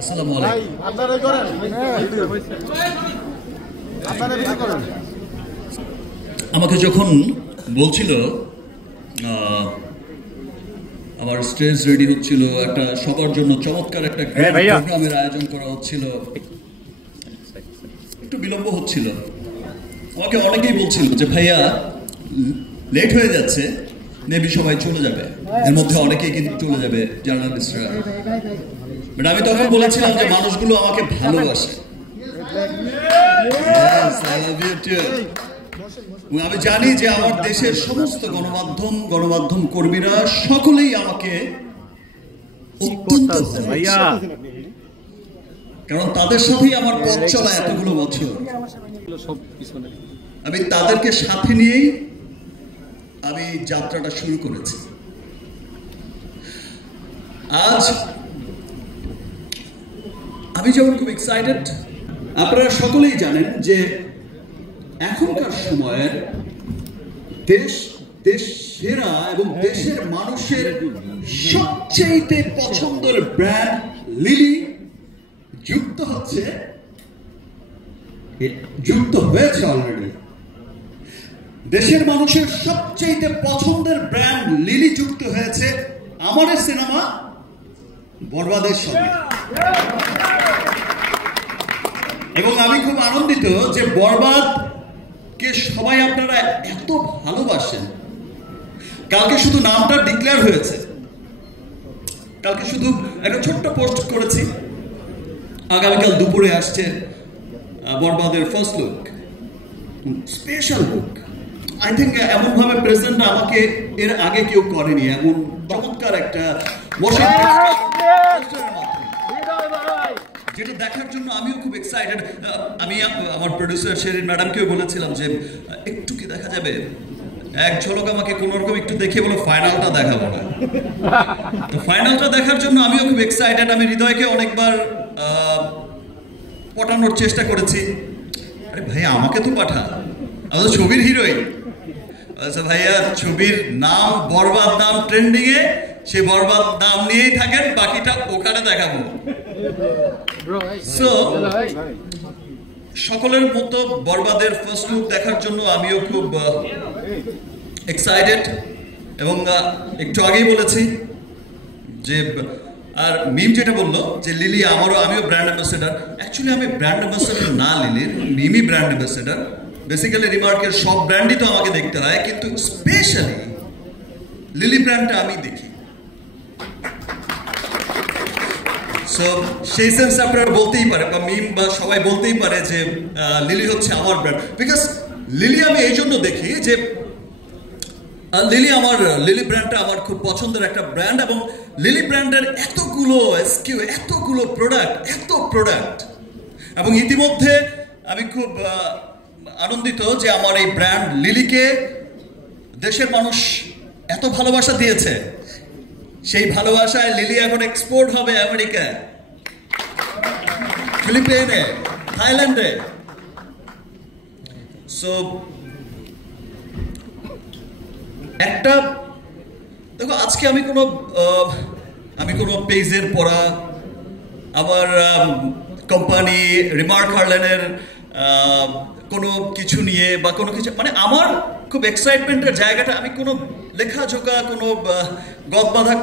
আসসালামু আলাইকুম। আমাকে যখন বলছিল আমার স্টেজ রেডি হচ্ছিল, একটা সবার জন্য চমৎকার একটা প্রোগ্রামের আয়োজন করা হচ্ছিল, একটু বিলম্ব হচ্ছিল, আমাকে অনেকেই বলছিল যে ভাইয়া লেট হয়ে যাচ্ছে, মেবি সবাই চলে যাবে, এর মধ্যে অনেকেই কিন্তু চলে যাবে জার্নালিস্টরা। বাট আমি তখন বলেছিলাম যে মানুষগুলো আমাকে ভালোবাসে, আমি জানি যে আমার দেশের সমস্ত গণমাধ্যম কর্মীরা সকলেই আমাকে অত্যন্ত কারণ তাদের সাথেই আমার পথ চলা এতগুলো বছর, আমি তাদেরকে সাথে নিয়েই আমি যাত্রাটা শুরু করেছি। আজ আমি যেমন খুব এক্সাইটেড, আপনারা সকলেই জানেন যে এখনকার সময়ের দেশ সেরা এবং দেশের মানুষের সবচেয়ে পছন্দের ব্র্যান্ড লিলি যুক্ত হয়েছে অলরেডি। দেশের মানুষের সবচেয়ে পছন্দের ব্র্যান্ড লিলি যুক্ত হয়েছে আমার সিনেমা বরবাদের সঙ্গে। এবং আমি খুব আনন্দিত যে বরবাদকে সবাই আপনারা এত ভালোবাসেন। কালকে শুধু নামটা ডিক্লেয়ার হয়েছে, কালকে শুধু একটা ছোট্ট পোস্ট করেছি, আগামীকাল দুপুরে আসছে বরবাদের first look, special look. I think এমন ভাবে প্রেজেন্ট আমাকে এর আগে কেউ করেনি, এমন চমৎকার একটা যেটা দেখার জন্য আমিও খুব এক্সাইটেড। আমি আমার প্রডিউসার শেরিন ম্যাডামকেও বলেছিলাম যে একটু কি দেখা যাবে, এক ঝলক আমাকে কোন রকম একটু দেখে বলো ফাইনালটা দেখাবো না। তো ফাইনালটা দেখার জন্য আমিও খুব এক্সাইটেড। আমি হৃদয়কে অনেকবার পটানোর চেষ্টা করেছি, আরে ভাই আমাকে তো পাঠা, আমি তো ছবির হিরোইন। আচ্ছা ভাইয়া, ছবির নাম বরবাদ, নাম ট্রেন্ডিং এ, সে বরবাদ নাম নিয়েই থাকেন, বাকিটা ওখানে দেখাবো। সো সকলের মতো বরবাদের ফার্স্ট লুক দেখার জন্য আমিও খুব এক্সাইটেড। এবং একটু আগেই বলেছি যে, আর মিম যেটা বললো যে লিলি আমিও ব্র্যান্ড অ্যাম্বাসেডার। অ্যাকচুয়ালি আমি ব্র্যান্ড অ্যাম্বাসেডার না লিলির, মিমি ব্র্যান্ড অ্যাম্বাসেডার। বেসিক্যালি রিমার্কের সব ব্র্যান্ডই তো আমাকে দেখতে হয়, কিন্তু স্পেশালি লিলি ব্র্যান্ডটা আমি দেখি। সো সেই সেন্স আপনারা বলতেই পারে, বা মিম বা সবাই বলতেই পারে যে লিলি হচ্ছে আমার ব্র্যান্ড। বিকজ লিলি আমি এই জন্য দেখি যে লিলি ব্র্যান্ডটা আমার খুব পছন্দের একটা ব্র্যান্ড, এবং লিলি ব্র্যান্ডের এতগুলো এসকিউ, এতগুলো প্রোডাক্ট, এবং ইতিমধ্যে আমি খুব আনন্দিত যে আমার এই ব্র্যান্ড লিলিকে দেশের মানুষ এত ভালোবাসা দিয়েছে। সেই ভালোবাসায় লিলি এখন এক্সপোর্ট হবে আমেরিকা, ফিলিপিনে, থাইল্যান্ডে। সো একটা দেখো, আজকে আমি কোনো পেজের পড়া, আমার কোম্পানি রিমার্ক হার্লেনের কোনো কিছু নিয়ে বা কোনো কিছু, মানে আমার খুব এক্সাইটমেন্টের জায়গাটা, আমি কোনো লেখাজোকা, কোনো গদবাঁধা